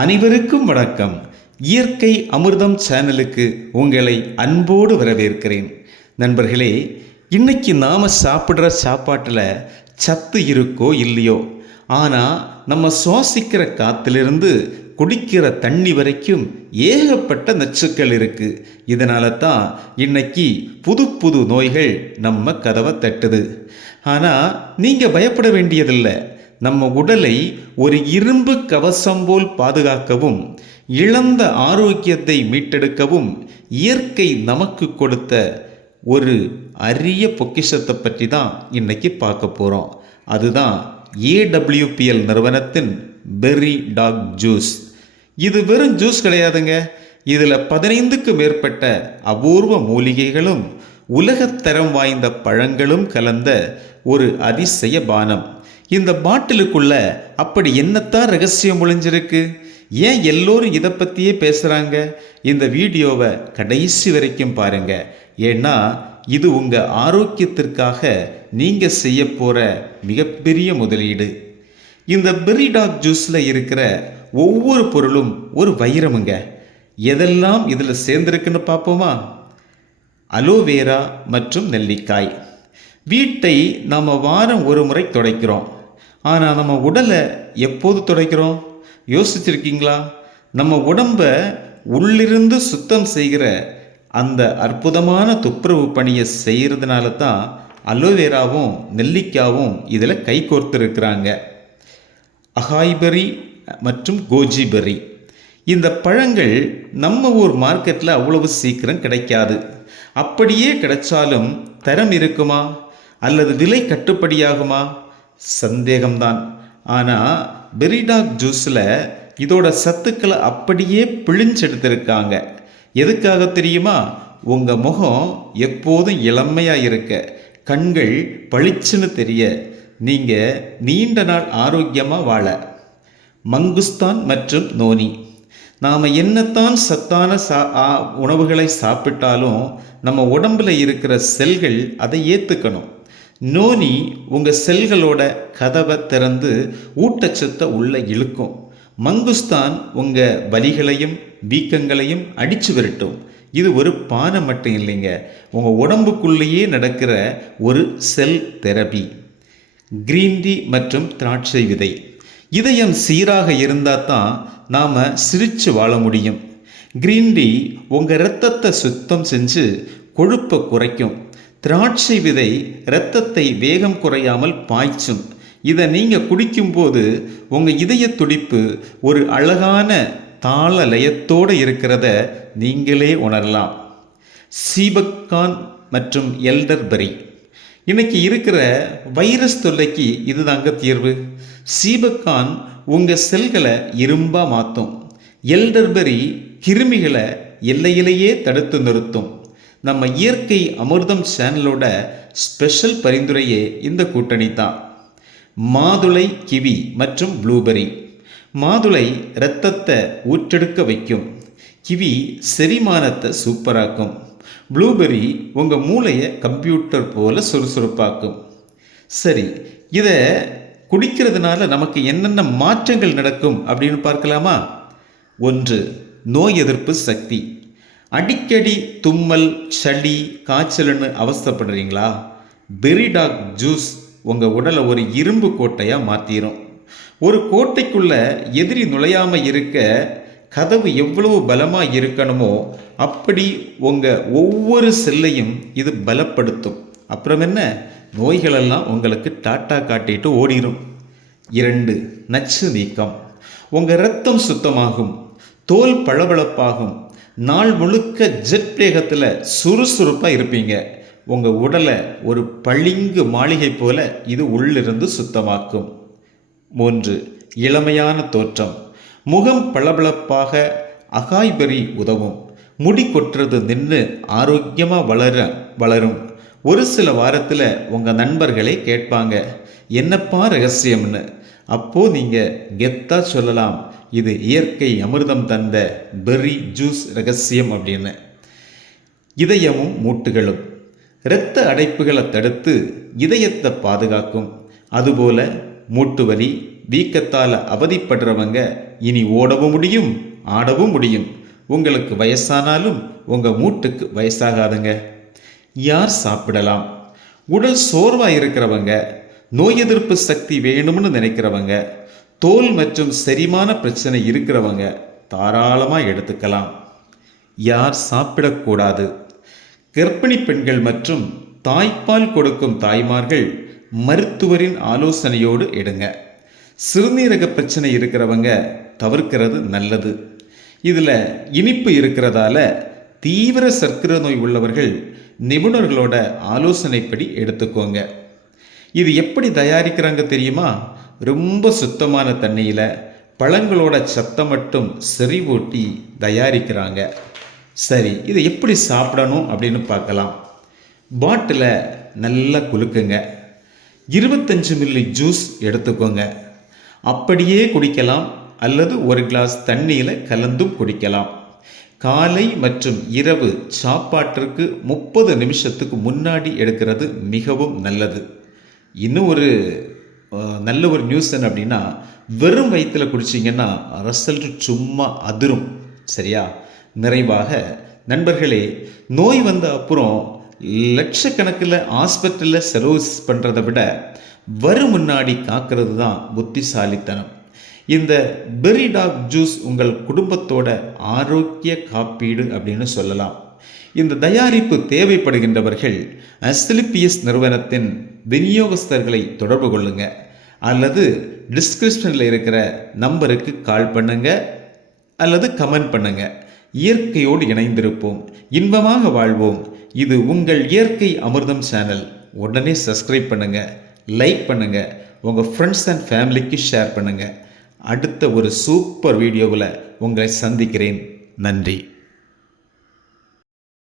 அனைவருக்கும் வணக்கம். இயற்கை அமிர்தம் சேனலுக்கு உங்களை அன்போடு வரவேற்கிறேன். நண்பர்களே, இன்னைக்கு நாம சாப்பிட்ற சாப்பாட்டில் சத்து இருக்கோ இல்லையோ, ஆனால் நம்ம சுவாசிக்கிற காத்திலிருந்து குடிக்கிற தண்ணி வரைக்கும் ஏகப்பட்ட நச்சுக்கள் இருக்கு. இதனால தான் இன்னைக்கு புது புது நோய்கள் நம்ம கதவை தட்டுது. ஆனால் நீங்கள் பயப்பட வேண்டியதில்லை. நம்ம உடலை ஒரு இரும்பு கவசம் போல் பாதுகாக்கவும், இழந்த ஆரோக்கியத்தை மீட்டெடுக்கவும் இயற்கை நமக்கு கொடுத்த ஒரு அரிய பொக்கிஷத்தை பற்றி தான் இன்னைக்கு பார்க்க போகிறோம். அதுதான் AWPL நிறுவனத்தின் பெர்ரி டாக் ஜூஸ். இது வெறும் ஜூஸ் கிடையாதுங்க. இதில் 15க்கு மேற்பட்ட அபூர்வ மூலிகைகளும் உலகத்தரம் வாய்ந்த பழங்களும் கலந்த ஒரு அதிசய பானம். இந்த பாட்டிலுக்குள்ள அப்படி என்னத்தான் ரகசியம் ஒளிஞ்சிருக்கு? ஏன் எல்லோரும் இதை பற்றியே பேசுகிறாங்க? இந்த வீடியோவை கடைசி வரைக்கும் பாருங்க. ஏன்னா இது உங்கள் ஆரோக்கியத்திற்காக நீங்கள் செய்ய போகிற மிகப்பெரிய முதலீடு. இந்த பெர்ரி டாக் ஜூஸில் இருக்கிற ஒவ்வொரு பொருளும் ஒரு வைரமுங்க. எதெல்லாம் இதில் சேர்ந்துருக்குன்னு பார்ப்போமா? அலோவேரா மற்றும் நெல்லிக்காய். வீட்டை நாம் வாரம் ஒரு முறை துடைக்கிறோம். ஆனால் நம்ம உடலை எப்போது துடைக்கிறோம்? யோசிச்சிருக்கீங்களா? நம்ம உடம்பை உள்ளிருந்து சுத்தம் செய்கிற அந்த அற்புதமான துப்புரவு பணியை செய்கிறதுனால தான் அலோவேராவும் நெல்லிக்காவும் இதில் கை கோர்த்துருக்கிறாங்க. அகாய்பெர்ரி மற்றும் கோஜிபெர்ரி, இந்த பழங்கள் நம்ம ஊர் மார்க்கெட்டில் அவ்வளவு சீக்கிரம் கிடைக்காது. அப்படியே கிடைச்சாலும் தரம் இருக்குமா அல்லது விலை கட்டுப்படியாகுமா? சந்தேகம்தான். ஆனால் பெர்ரி டாக் ஜூஸில் இதோட சத்துக்களை அப்படியே பிழிஞ்செடுத்திருக்காங்க. எதுக்காக தெரியுமா? உங்கள் முகம் எப்போதும் இளமையாக இருக்க, கண்கள் பளிச்சுன்னு தெரிய, நீங்கள் நீண்ட நாள் ஆரோக்கியமாக வாழ. மங்குஸ்தான் மற்றும் நோனி. நாம் என்னத்தான் சத்தான உணவுகளை சாப்பிட்டாலும் நம்ம உடம்பில் இருக்கிற செல்கள் அதை ஏற்றுக்கணும். நோனி உங்கள் செல்களோட கதவை திறந்து ஊட்டச்சத்தை உள்ளே இழுக்கும். மங்குஸ்தான் உங்கள் வலிகளையும் வீக்கங்களையும் அடித்து விரட்டும். இது ஒரு பானம் மட்டும் இல்லைங்க, உங்கள் உடம்புக்குள்ளேயே நடக்கிற ஒரு செல் தெரபி. கிரீன் டீ மற்றும் திராட்சை விதை. இதயம் சீராக இருந்தால் தான் நாம் சிரித்து வாழ முடியும். கிரீன் டீ உங்கள் இரத்தத்தை சுத்தம் செஞ்சு கொழுப்பை குறைக்கும். திராட்சை விதை இரத்தத்தை வேகம் குறையாமல் பாய்ச்சும். இதை நீங்கள் குடிக்கும்போது உங்கள் இதய துடிப்பு ஒரு அழகான தாள லயத்தோடு இருக்கிறத நீங்களே உணரலாம். சீபக்கான் மற்றும் எல்டர்பெர்ரி. இன்னைக்கு இருக்கிற வைரஸ் தொல்லைக்கு இதுதாங்க தீர்வு. சீபக்கான் உங்கள் செல்களை இரும்பாக மாற்றும். எல்டர்பெர்ரி கிருமிகளை எல்லையிலேயே தடுத்து நிறுத்தும். நம்ம இயற்கை அமிர்தம் சேனலோட ஸ்பெஷல் பரிந்துரையே இந்த கூட்டணி தான். மாதுளை, கிவி மற்றும் ப்ளூபெர்ரி. மாதுளை இரத்தத்தை ஊற்றெடுக்க வைக்கும். கிவி செரிமானத்தை சூப்பராக்கும். ப்ளூபெர்ரி உங்கள் மூளையை கம்ப்யூட்டர் போல சுறுசுறுப்பாக்கும். சரி, இதை குடிக்கிறதுனால நமக்கு என்னென்ன மாற்றங்கள் நடக்கும் அப்படின்னு பார்க்கலாமா? 1. நோய் எதிர்ப்பு சக்தி. அடிக்கடி தும்மல், சளி, காய்ச்சல்னு அவஸ்தைப்படுறீங்களா? பெர்ரி டாக் ஜூஸ் உங்கள் உடலை ஒரு இரும்பு கோட்டையாக மாற்றிடும். ஒரு கோட்டைக்குள்ள எதிரி நுழையாமல் இருக்க கதவு எவ்வளவு பலமாக இருக்கணுமோ அப்படி உங்கள் ஒவ்வொரு செல்லையும் இது பலப்படுத்தும். அப்புறம் என்ன, நோய்களெல்லாம் உங்களுக்கு டாட்டா காட்டிட்டு ஓடிடும். 2. நச்சு நீக்கம். உங்கள் இரத்தம் சுத்தமாகும், தோல் பளபளப்பாகும், நாள் முழுக்க ஜெட் வேகத்தில் சுறுசுறுப்பாக இருப்பீங்க. உங்கள் உடலை ஒரு பளிங்கு மாளிகை போல இது உள்ளிருந்து சுத்தமாக்கும். 3. இளமையான தோற்றம். முகம் பளபளப்பாக அகாய்பெர்ரி உதவும். முடி கொட்டுறது நின்று ஆரோக்கியமாக வளரும். ஒரு சில வாரத்தில் உங்கள் நண்பர்களே கேட்பாங்க, என்னப்பா ரகசியம்னு. அப்போது நீங்கள் கெத்தாக சொல்லலாம், இது இயற்கை அமிர்தம் தந்த பெர்ரி ஜூஸ் ரகசியம் அப்படின்னு. இதயமும் மூட்டுகளும். இரத்த அடைப்புகளை தடுத்து இதயத்தை பாதுகாக்கும். அதுபோல மூட்டு வலி வீக்கத்தால் அவதிப்படுறவங்க இனி ஓடவும் முடியும், ஆடவும் முடியும். உங்களுக்கு வயசானாலும் உங்கள் மூட்டுக்கு வயசாகாதுங்க. யார் சாப்பிடலாம்? உடல் சோர்வாக இருக்கிறவங்க, நோய் எதிர்ப்பு சக்தி வேணும்னு நினைக்கிறவங்க, தோல் மற்றும் செரிமான பிரச்சனை இருக்கிறவங்க தாராளமாக எடுத்துக்கலாம். யார் சாப்பிடக்கூடாது? கர்ப்பிணி பெண்கள் மற்றும் தாய்ப்பால் கொடுக்கும் தாய்மார்கள் மருத்துவரின் ஆலோசனையோடு எடுங்க. சிறுநீரக பிரச்சனை இருக்கிறவங்க தவிர்க்கிறது நல்லது. இதில் இனிப்பு இருக்கிறதால தீவிர சர்க்கரை நோய் உள்ளவர்கள் நிபுணர்களோட ஆலோசனைப்படி எடுத்துக்கோங்க. இது எப்படி தயாரிக்கிறாங்க தெரியுமா? ரொம்ப சுத்தமான தண்ணியில் பழங்களோட சத்தை மட்டும் செறிவூட்டி தயாரிக்கிறாங்க. சரி, இதை எப்படி சாப்பிடணும் அப்படின்னு பார்க்கலாம். பாட்டிலை நல்லா குலுக்குங்க. 25 மில்லி ஜூஸ் எடுத்துக்கோங்க. அப்படியே குடிக்கலாம் அல்லது ஒரு கிளாஸ் தண்ணியில் கலந்தும் குடிக்கலாம். காலை மற்றும் இரவு சாப்பாட்டிற்கு 30 நிமிஷத்துக்கு முன்னாடி எடுக்கிறது மிகவும் நல்லது. இன்னும் ஒரு நல்ல ஒரு நியூஸ் என்ன அப்படின்னா, வெறும் வயிற்றில் குடிச்சிங்கன்னா ரிசல்ட் சும்மா அதிரும். சரியா? நிறைவாக நண்பர்களே, நோய் வந்த அப்புறம் லட்சக்கணக்கில் ஹாஸ்பிட்டலில் செலவு பண்ணுறதை விட வரும் முன்னாடி காக்கிறது தான் புத்திசாலித்தனம். இந்த பெர்ரி டாக் ஜூஸ் உங்கள் குடும்பத்தோட ஆரோக்கிய காப்பீடு அப்படின்னு சொல்லலாம். இந்த தயாரிப்பு தேவைப்படுகின்றவர்கள் அஸ்லிபியஸ் நிறுவனத்தின் விநியோகஸ்தர்களை தொடர்பு கொள்ளுங்க அல்லது டிஸ்கிரிப்ஷனில் இருக்கிற நம்பருக்கு கால் பண்ணுங்க அல்லது கமெண்ட் பண்ணுங்க. இயற்கையோடு இணைந்திருப்போம், இன்பமாக வாழ்வோம். இது உங்கள் இயற்கை அமிர்தம் சேனல். உடனே சப்ஸ்கிரைப் பண்ணுங்க, லைக் பண்ணுங்க, உங்கள் ஃப்ரெண்ட்ஸ் அண்ட் ஃபேமிலிக்கு ஷேர் பண்ணுங்க. அடுத்த ஒரு சூப்பர் வீடியோவில் உங்களை சந்திக்கிறேன். நன்றி.